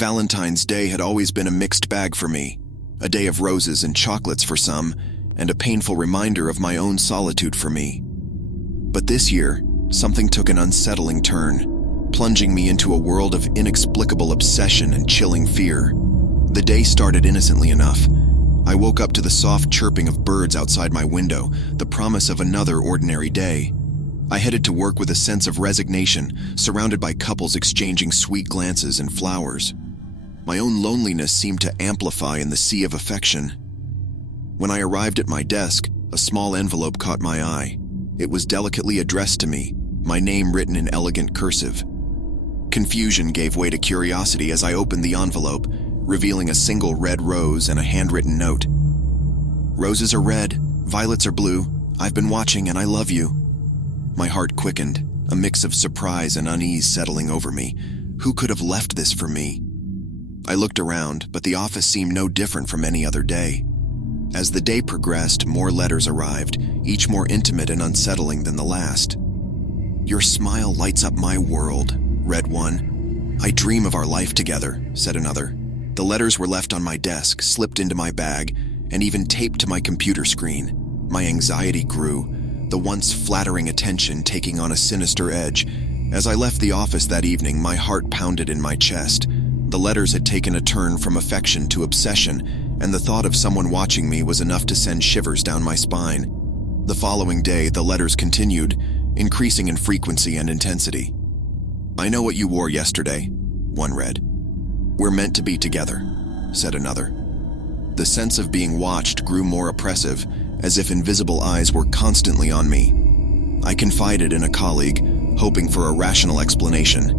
Valentine's Day had always been a mixed bag for me, a day of roses and chocolates for some, and a painful reminder of my own solitude for me. But this year, something took an unsettling turn, plunging me into a world of inexplicable obsession and chilling fear. The day started innocently enough. I woke up to the soft chirping of birds outside my window, the promise of another ordinary day. I headed to work with a sense of resignation, surrounded by couples exchanging sweet glances and flowers. My own loneliness seemed to amplify in the sea of affection. When I arrived at my desk, a small envelope caught my eye. It was delicately addressed to me, my name written in elegant cursive. Confusion gave way to curiosity as I opened the envelope, revealing a single red rose and a handwritten note. "Roses are red, violets are blue. I've been watching and I love you." My heart quickened, a mix of surprise and unease settling over me. Who could have left this for me? I looked around, but the office seemed no different from any other day. As the day progressed, more letters arrived, each more intimate and unsettling than the last. "Your smile lights up my world," read one. "I dream of our life together," said another. The letters were left on my desk, slipped into my bag, and even taped to my computer screen. My anxiety grew, the once flattering attention taking on a sinister edge. As I left the office that evening, my heart pounded in my chest. The letters had taken a turn from affection to obsession, and the thought of someone watching me was enough to send shivers down my spine. The following day, the letters continued, increasing in frequency and intensity. "I know what you wore yesterday," one read. "We're meant to be together," said another. The sense of being watched grew more oppressive, as if invisible eyes were constantly on me. I confided in a colleague, hoping for a rational explanation,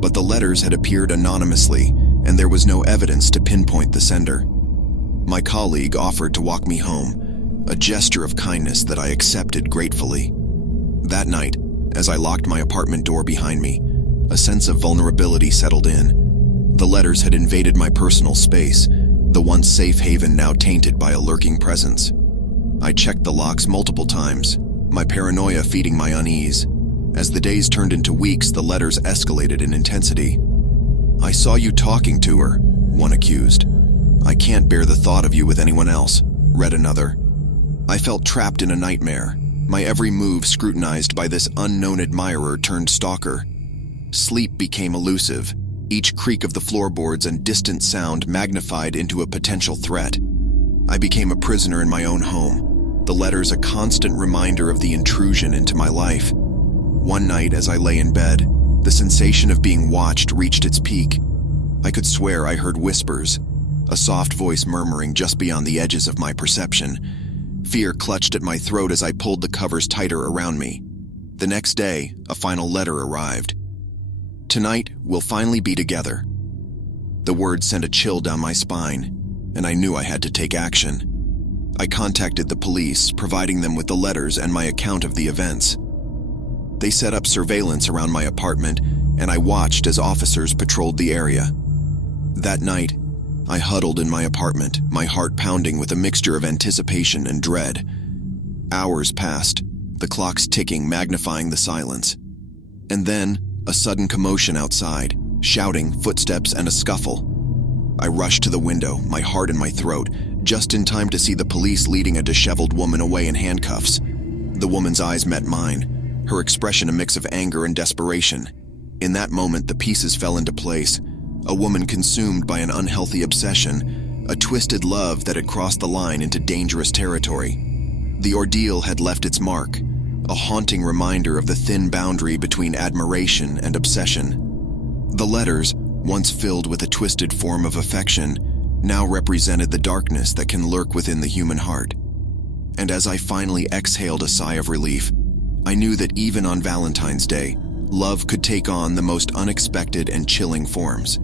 but the letters had appeared anonymously, and there was no evidence to pinpoint the sender. My colleague offered to walk me home, a gesture of kindness that I accepted gratefully. That night, as I locked my apartment door behind me, a sense of vulnerability settled in. The letters had invaded my personal space, the once safe haven now tainted by a lurking presence. I checked the locks multiple times, my paranoia feeding my unease. As the days turned into weeks, the letters escalated in intensity. "I saw you talking to her," one accused. "I can't bear the thought of you with anyone else," read another. I felt trapped in a nightmare, my every move scrutinized by this unknown admirer turned stalker. Sleep became elusive, each creak of the floorboards and distant sound magnified into a potential threat. I became a prisoner in my own home, the letters a constant reminder of the intrusion into my life. One night, as I lay in bed, the sensation of being watched reached its peak. I could swear I heard whispers, a soft voice murmuring just beyond the edges of my perception. Fear clutched at my throat as I pulled the covers tighter around me. The next day, a final letter arrived. "Tonight, we'll finally be together." The words sent a chill down my spine, and I knew I had to take action. I contacted the police, providing them with the letters and my account of the events. They set up surveillance around my apartment, and I watched as officers patrolled the area. That night, I huddled in my apartment, my heart pounding with a mixture of anticipation and dread. Hours passed, the clocks ticking, magnifying the silence. And then, a sudden commotion outside, shouting, footsteps, and a scuffle. I rushed to the window, my heart in my throat, just in time to see the police leading a disheveled woman away in handcuffs. The woman's eyes met mine, her expression a mix of anger and desperation. In that moment, the pieces fell into place. A woman consumed by an unhealthy obsession, a twisted love that had crossed the line into dangerous territory. The ordeal had left its mark, a haunting reminder of the thin boundary between admiration and obsession. The letters, once filled with a twisted form of affection, now represented the darkness that can lurk within the human heart. And as I finally exhaled a sigh of relief, I knew that even on Valentine's Day, love could take on the most unexpected and chilling forms.